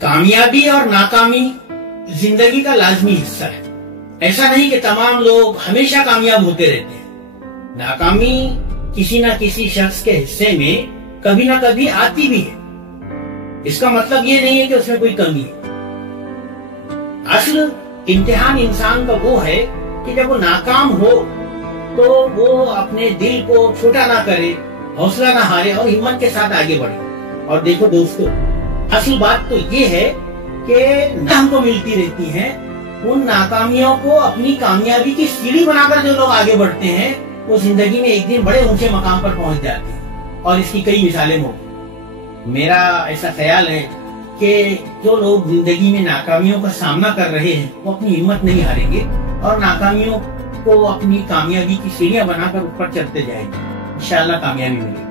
कामयाबी और नाकामी जिंदगी का लाजमी हिस्सा है। ऐसा नहीं कि तमाम लोग हमेशा कामयाब होते रहते हैं। नाकामी किसी ना किसी शख्स के हिस्से में कभी ना कभी आती भी है। इसका मतलब ये नहीं है कि उसमें कोई कमी है। असल इम्तिहान इंसान का वो है कि जब वो नाकाम हो तो वो अपने दिल को छोटा ना करे, हौसला ना हारे और हिम्मत के साथ आगे बढ़े। और देखो दोस्तों, असल बात तो ये है कि हमको मिलती रहती है, उन नाकामियों को अपनी कामयाबी की सीढ़ी बनाकर जो लोग आगे बढ़ते हैं वो जिंदगी में एक दिन बड़े ऊंचे मकाम पर पहुंच जाते हैं। और इसकी कई मिसालें होंगी। मेरा ऐसा ख्याल है कि जो लोग जिंदगी में नाकामियों का सामना कर रहे हैं वो अपनी हिम्मत नहीं हारेंगे और नाकामियों को अपनी कामयाबी की सीढ़ियां बनाकर ऊपर चलते जाएंगे। इंशाअल्लाह कामयाबी मिलेगी।